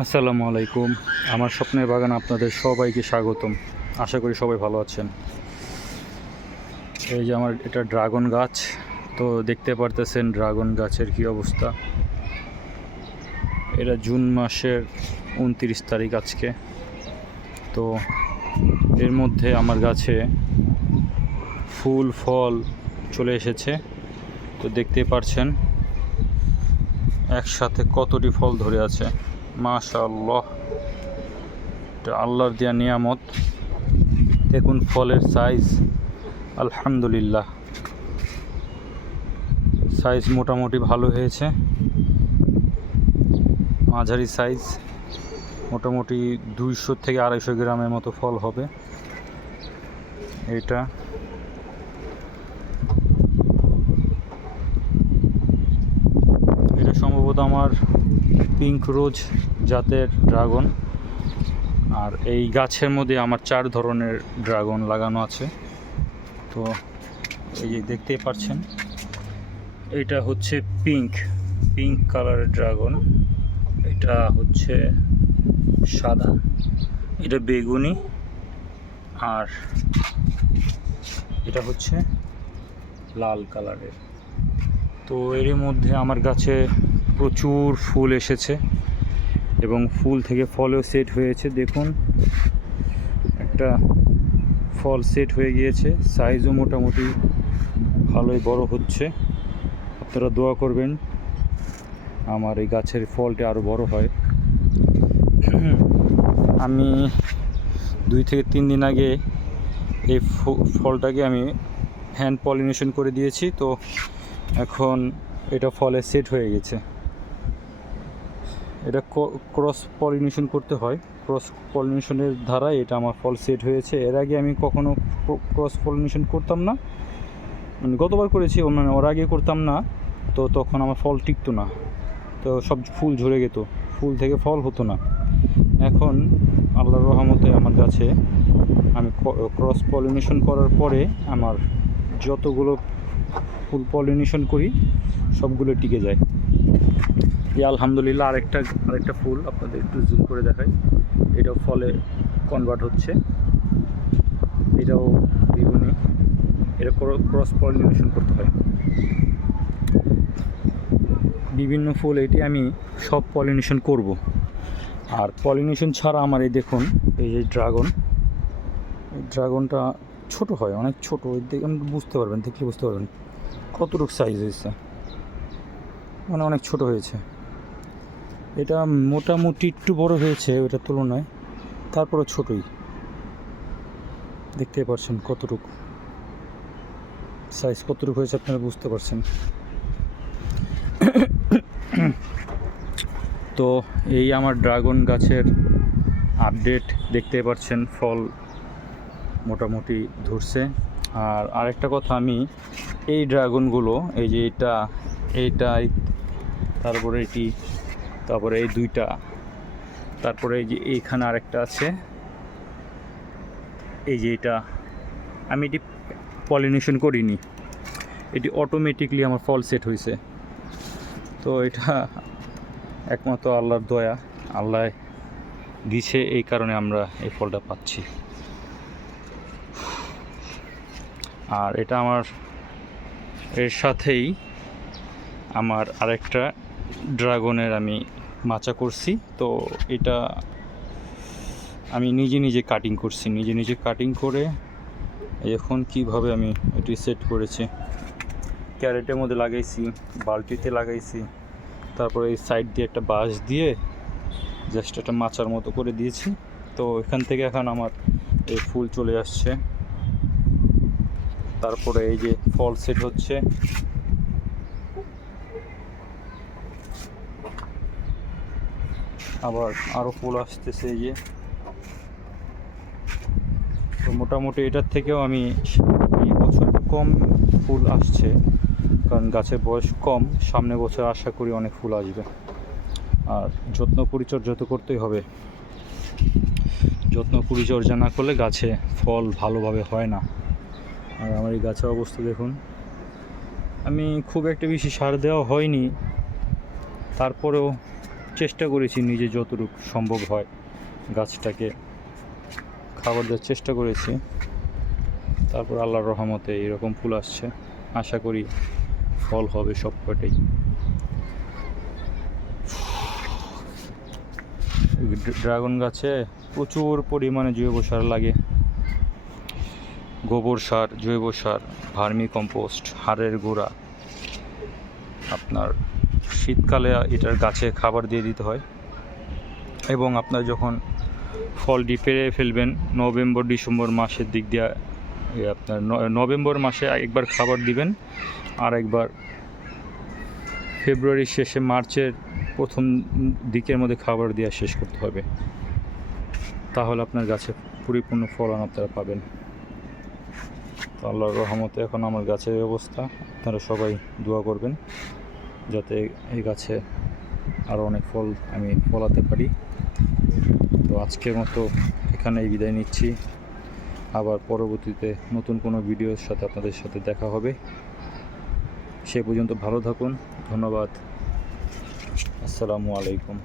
আসসালামু আলাইকুম। আমার স্বপ্নের বাগান আপনাদের সবাইকে স্বাগতম। আশা করি সবাই ভালো আছেন। এই যে আমার এটা ড্রাগন গাছ। তো দেখতে পারতেছেন ড্রাগন গাছের কি অবস্থা। এটা জুন মাসের উনত্রিশ তারিখ আজকে। তো এর মধ্যে আমার গাছে ফুল, ফল চলে এসেছে। তো দেখতেই পারছেন, একসাথে কতটি ফল ধরে আছে। মাশাআল্লাহ। এটা আল্লাহর দেওয়া নিয়ামত। দেখুন ফলের সাইজ আলহামদুলিল্লাহ। সাইজ মোটামুটি ভালো হয়েছে। মাঝারি সাইজ মোটামুটি দুইশো থেকে আড়াইশো গ্রামের মতো ফল হবে। এটা এটা সম্ভবত আমার পিঙ্ক রোজ জাতের ড্রাগন। আর এই গাছের মধ্যে আমার চার ধরনের ড্রাগন লাগানো আছে। তো এই যে দেখতেই পাচ্ছেন, এটা হচ্ছে পিঙ্ক পিঙ্ক কালারের ড্রাগন। এটা হচ্ছে সাদা, এটা বেগুনি। আর এটা হচ্ছে লাল কালারের। তো এর মধ্যে আমার গাছে প্রচুর ফুল এসেছে এবং ফুল থেকে ফলও সেট হয়েছে। দেখুন, একটা ফল সেট হয়ে গিয়েছে। সাইজও মোটামুটি ভালোই বড় হচ্ছে। আপনারা দোয়া করবেন আমার এই গাছের ফলটা আরও বড় হয়। আমি দুই থেকে তিন দিন আগে এই ফলটাকে আমি হ্যান্ড পলিনেশন করে দিয়েছি। তো এখন এটা ফলে সেট হয়ে গেছে। এটা ক্রস পলিনেশন করতে হয়। ক্রস পলিনেশনের দ্বারা এটা আমার ফল সেট হয়েছে। এর আগে আমি কখনো ক্রস পলিনেশন করতাম না। মানে গতবার করেছি মানে ওর আগে করতাম না। তো তখন আমার ফল টিকতো না। তো সব ফুল ঝরে যেত ফুল থেকে ফল হতো না। এখন আল্লাহর রহমতে আমার কাছে আমি ক্রস পলিনেশন করার পরে আমার যতগুলো ফুল পলিনেশন করি, সবগুলো টিকে যায়। এই আলহামদুলিল্লাহ আরেকটা আরেকটা ফুল আপনাদের একটু জুম করে দেখাই। এটাও ফলে কনভার্ট হচ্ছে। এটাও বেগুনি এটা ক্রস পলিনেশন করতে হয়। বিভিন্ন ফুল এটি আমি সব পলিনেশন করব। আর পলিনেশন ছাড়া আমার এই দেখুন, এই যে ড্রাগন এই ড্রাগনটা ছোট হয়, অনেক ছোট। দেখুন বুঝতে পারবেন দেখলে বুঝতে পারবেন কতটুকু সাইজ হয়েছে। মানে অনেক ছোট হয়েছে। এটা মোটামুটি একটু বড় হয়েছে ওটার তুলনায় তারপরে ছোটই। দেখতে পারছেন কতটুকু সাইজ কতটুকু হয়েছে আপনারা বুঝতে পারছেন। তো এই আমার ড্রাগন গাছের আপডেট দেখতে পাচ্ছেন ফল মোটামুটি ধরছে। আর আরেকটা কথা আমি, এই ড্রাগনগুলো, এই যে এটা এইটাই তারপরে এটি তারপরে এই দুইটা। তারপরে এই যে এইখানে আরেকটা আছে। এই যে এটা। আমি এটি পলিনেশন করিনি। এটি অটোমেটিকলি আমার ফল সেট হয়েছে তো এটা একমাত্র আল্লাহর দয়া। আল্লাহ দিছে এই কারণে আমরা এই ফলটা পাচ্ছি। আর এটা আমার, এর সাথেই আমার আরেকটা ড্রাগনের আমি মাচা করছি। তো এটা আমি নিজে নিজে কাটিং করছি। নিজে নিজে কাটিং করে এখন কীভাবে আমি এটি সেট করেছি। ক্যারেটের মধ্যে লাগাইছি, বালতিতে লাগাইছি। তারপরে এই সাইড দিয়ে একটা বাঁশ দিয়ে জাস্ট একটা মাচার মতো করে দিয়েছি। তো এখান থেকে এখন আমার এই ফুল চলে আসছে। তারপরে এই যে ফল সেট হচ্ছে আবার আরও ফুল আসতেছে এই যে। তো মোটামুটি এটার থেকেও আমি বছর কম ফুল আসছে, কারণ গাছের বয়স কম। সামনে বছর আশা করি অনেক ফুল আসবে। আর যত্ন পরিচর্যা তো করতেই হবে। যত্ন পরিচর্যা না করলে গাছে ফল ভালোভাবে হয় না। আর আমার এই গাছের অবস্থা দেখুন। আমি খুব একটা বেশি সার দেওয়া হয়নি। তারপরেও চেষ্টা করেছি নিজে যতটুকু সম্ভব হয় গাছটাকে খাবার দেওয়ার চেষ্টা করেছি। তারপর আল্লাহর রহমতে এরকম ফুল আসছে। আশা করি ফল হবে সব কটাই ড্রাগন গাছে প্রচুর পরিমাণে জৈব সার লাগে। গোবর সার, জৈব সার, ভার্মি কম্পোস্ট, হাড়ের গুঁড়া, আপনার শীতকালে এটার গাছে খাবার দিয়ে দিতে হয়। এবং আপনার যখন ফলটি পেরে ফেলবেন, নভেম্বর, ডিসেম্বর মাসের দিক দিয়ে আপনার নভেম্বর মাসে একবার খাবার দিবেন। আর একবার ফেব্রুয়ারির শেষে মার্চের প্রথম দিকের মধ্যে খাবার দেওয়া শেষ করতে হবে। তাহলে আপনার গাছে পরিপূর্ণ ফলন আপনারা পাবেন। আল্লাহর রহমতে এখন আমার গাছের অবস্থা। আপনারা সবাই দোয়া করবেন। যাতে এই গাছে আরও অনেক ফল আমি ফলাতে পারি। তো আজকের মতো এখানেই বিদায় নিচ্ছি। আবার পরবর্তীতে নতুন কোনো ভিডিওর সাথে আপনাদের সাথে দেখা হবে। সে পর্যন্ত ভালো থাকুন। ধন্যবাদ। আসসালামু আলাইকুম।